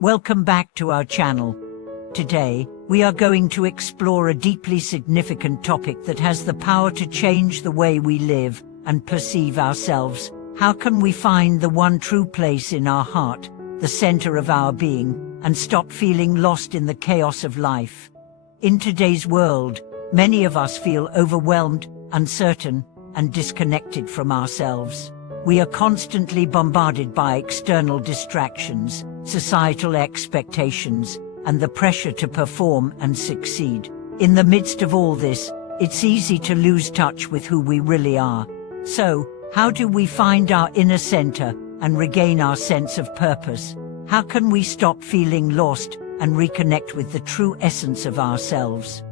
Welcome back to our channel. Today, we are going to explore a deeply significant topic that has the power to change the way we live and perceive ourselves. How can we find the one true place in our heart, the center of our being, and stop feeling lost in the chaos of life? In today's world, many of us feel overwhelmed, uncertain, and disconnected from ourselves. We are constantly bombarded by external distractions, societal expectations, and the pressure to perform and succeed. In the midst of all this, it's easy to lose touch with who we really are. So, how do we find our inner center and regain our sense of purpose? How can we stop feeling lost and reconnect with the true essence of ourselves?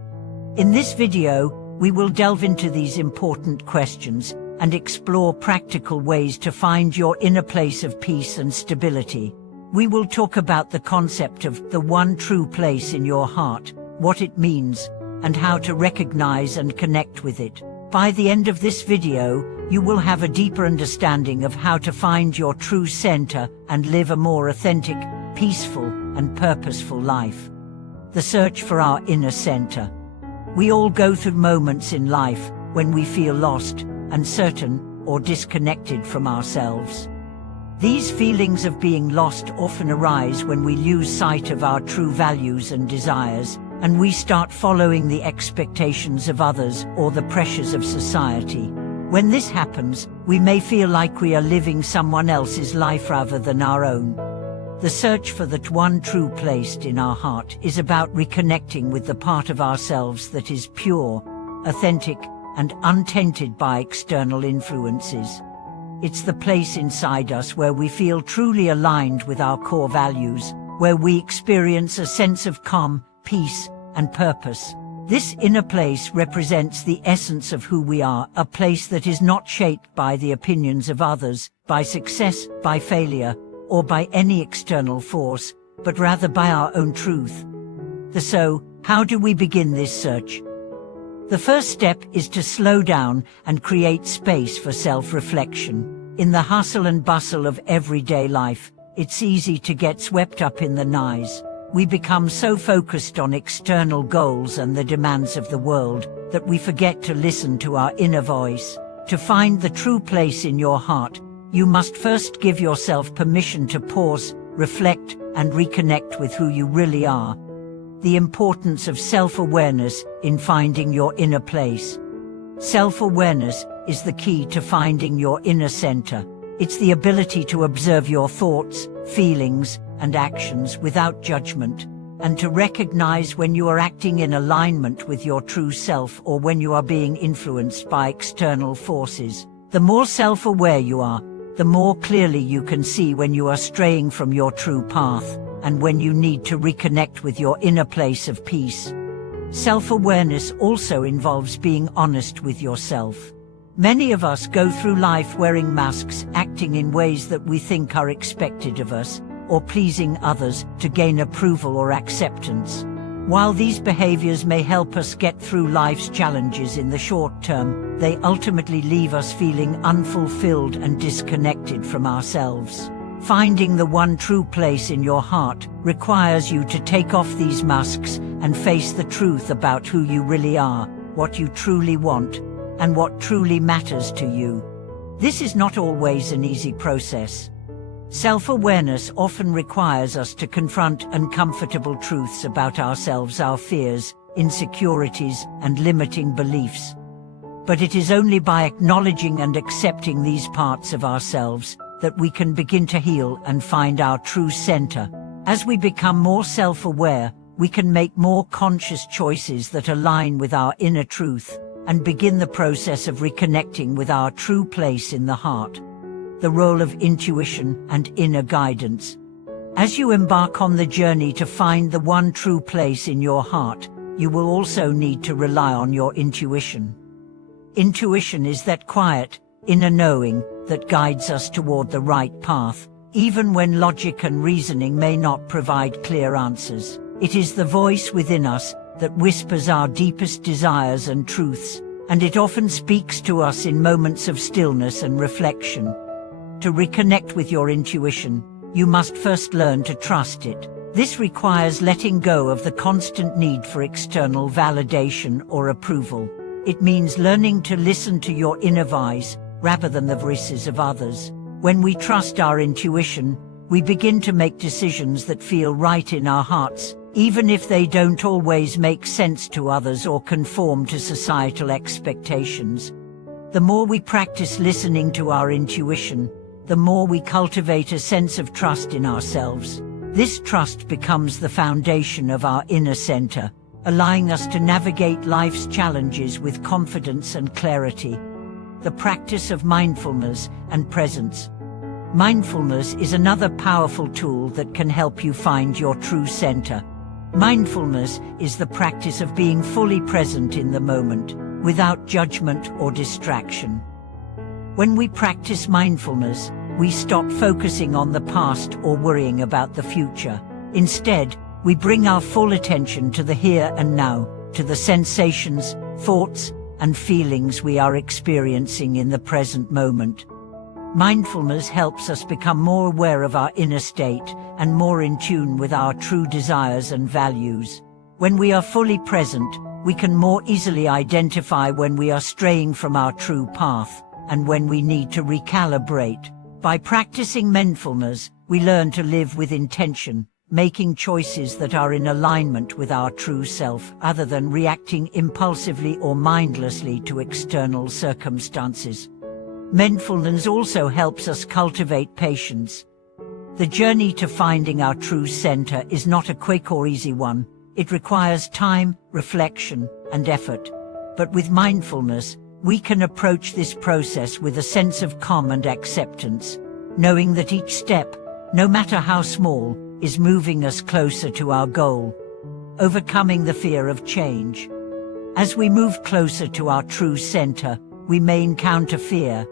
In this video, we will delve into these important questions and explore practical ways to find your inner place of peace and stability. We will talk about the concept of the one true place in your heart, what it means, and how to recognize and connect with it. By the end of this video, you will have a deeper understanding of how to find your true center and live a more authentic, peaceful, and purposeful life. The search for our inner center. We all go through moments in life when we feel lost, uncertain, or disconnected from ourselves. These feelings of being lost often arise when we lose sight of our true values and desires, and we start following the expectations of others or the pressures of society. When this happens, we may feel like we are living someone else's life rather than our own. The search for that one true place in our heart is about reconnecting with the part of ourselves that is pure, authentic, and untainted by external influences. It's the place inside us where we feel truly aligned with our core values, where we experience a sense of calm, peace, and purpose. This inner place represents the essence of who we are, a place that is not shaped by the opinions of others, by success, by failure, or by any external force, but rather by our own truth. So, how do we begin this search? The first step is to slow down and create space for self-reflection. In the hustle and bustle of everyday life, it's easy to get swept up in the noise. We become so focused on external goals and the demands of the world that we forget to listen to our inner voice. To find the true place in your heart, you must first give yourself permission to pause, reflect, and reconnect with who you really are. The importance of self-awareness in finding your inner place. Self-awareness is the key to finding your inner center. It's the ability to observe your thoughts, feelings, and actions without judgment, and to recognize when you are acting in alignment with your true self or when you are being influenced by external forces. The more self-aware you are, the more clearly you can see when you are straying from your true path, and when you need to reconnect with your inner place of peace. Self-awareness also involves being honest with yourself. Many of us go through life wearing masks, acting in ways that we think are expected of us, or pleasing others to gain approval or acceptance. While these behaviors may help us get through life's challenges in the short term, they ultimately leave us feeling unfulfilled and disconnected from ourselves. Finding the one true place in your heart requires you to take off these masks and face the truth about who you really are, what you truly want, and what truly matters to you. This is not always an easy process. Self-awareness often requires us to confront uncomfortable truths about ourselves, our fears, insecurities, and limiting beliefs. But it is only by acknowledging and accepting these parts of ourselves that we can begin to heal and find our true center. As we become more self-aware, we can make more conscious choices that align with our inner truth, and begin the process of reconnecting with our true place in the heart. The role of intuition and inner guidance. As you embark on the journey to find the one true place in your heart, you will also need to rely on your intuition. Intuition is that quiet, inner knowing that guides us toward the right path, even when logic and reasoning may not provide clear answers. It is the voice within us that whispers our deepest desires and truths, and it often speaks to us in moments of stillness and reflection. To reconnect with your intuition, you must first learn to trust it. This requires letting go of the constant need for external validation or approval. It means learning to listen to your inner voice rather than the voices of others. When we trust our intuition, we begin to make decisions that feel right in our hearts, even if they don't always make sense to others or conform to societal expectations. The more we practice listening to our intuition, the more we cultivate a sense of trust in ourselves. This trust becomes the foundation of our inner center, allowing us to navigate life's challenges with confidence and clarity. The practice of mindfulness and presence. Mindfulness is another powerful tool that can help you find your true center. Mindfulness is the practice of being fully present in the moment, without judgment or distraction. When we practice mindfulness, we stop focusing on the past or worrying about the future. Instead, we bring our full attention to the here and now, to the sensations, thoughts, and feelings we are experiencing in the present moment. Mindfulness helps us become more aware of our inner state and more in tune with our true desires and values. When we are fully present, we can more easily identify when we are straying from our true path and when we need to recalibrate. By practicing mindfulness, we learn to live with intention, making choices that are in alignment with our true self, other than reacting impulsively or mindlessly to external circumstances. Mindfulness also helps us cultivate patience. The journey to finding our true center is not a quick or easy one. It requires time, reflection, and effort. But with mindfulness, we can approach this process with a sense of calm and acceptance, knowing that each step, no matter how small, is moving us closer to our goal. Overcoming the fear of change. As we move closer to our true center, we may encounter fear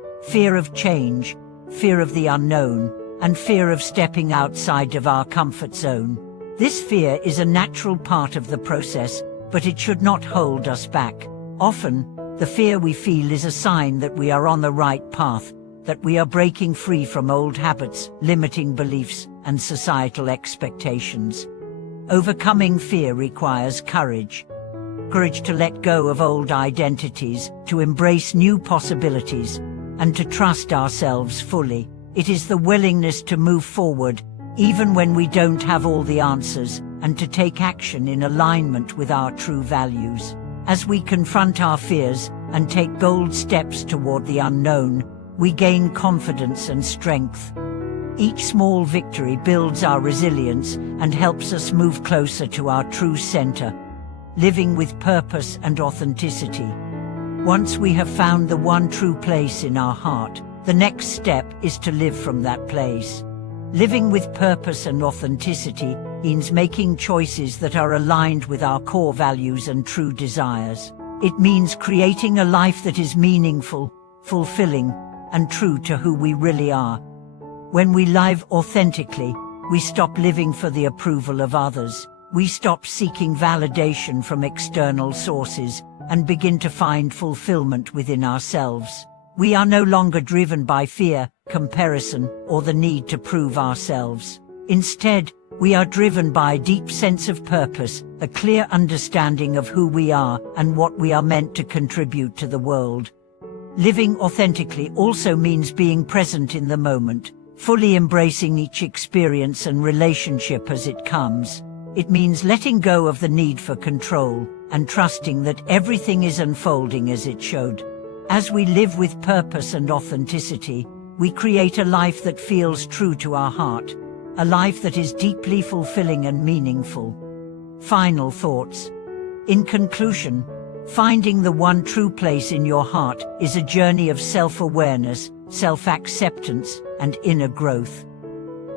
of change, fear of the unknown, and fear of stepping outside of our comfort zone. This fear is a natural part of the process, but it should not hold us back. Often, the fear we feel is a sign that we are on the right path, that we are breaking free from old habits, limiting beliefs, and societal expectations. Overcoming fear requires courage. Courage to let go of old identities, to embrace new possibilities, and to trust ourselves fully. It is the willingness to move forward, even when we don't have all the answers, and to take action in alignment with our true values. As we confront our fears and take bold steps toward the unknown, we gain confidence and strength. Each small victory builds our resilience and helps us move closer to our true center, living with purpose and authenticity. Once we have found the one true place in our heart, the next step is to live from that place. Living with purpose and authenticity means making choices that are aligned with our core values and true desires. It means creating a life that is meaningful, fulfilling, and true to who we really are. When we live authentically, we stop living for the approval of others. We stop seeking validation from external sources and begin to find fulfillment within ourselves. We are no longer driven by fear, comparison, or the need to prove ourselves. Instead, we are driven by a deep sense of purpose, a clear understanding of who we are and what we are meant to contribute to the world. Living authentically also means being present in the moment, fully embracing each experience and relationship as it comes. It means letting go of the need for control and trusting that everything is unfolding as it should. As we live with purpose and authenticity, we create a life that feels true to our heart, a life that is deeply fulfilling and meaningful. Final thoughts. In conclusion, finding the one true place in your heart is a journey of self-awareness, self-acceptance, and inner growth.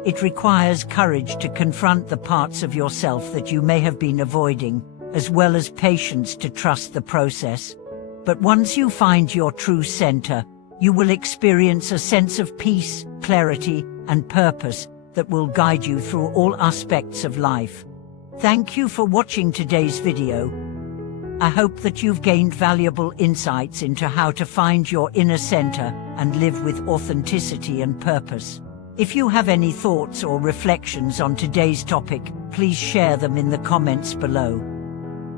It requires courage to confront the parts of yourself that you may have been avoiding, as well as patience to trust the process. But once you find your true center, you will experience a sense of peace, clarity, and purpose that will guide you through all aspects of life. Thank you for watching today's video. I hope that you've gained valuable insights into how to find your inner center and live with authenticity and purpose. If you have any thoughts or reflections on today's topic, please share them in the comments below.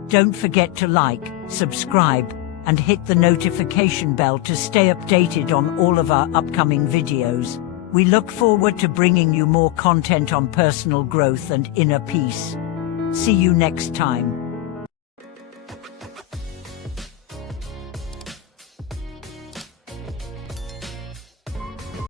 Don't forget to like, subscribe, and hit the notification bell to stay updated on all of our upcoming videos. We look forward to bringing you more content on personal growth and inner peace. See you next time.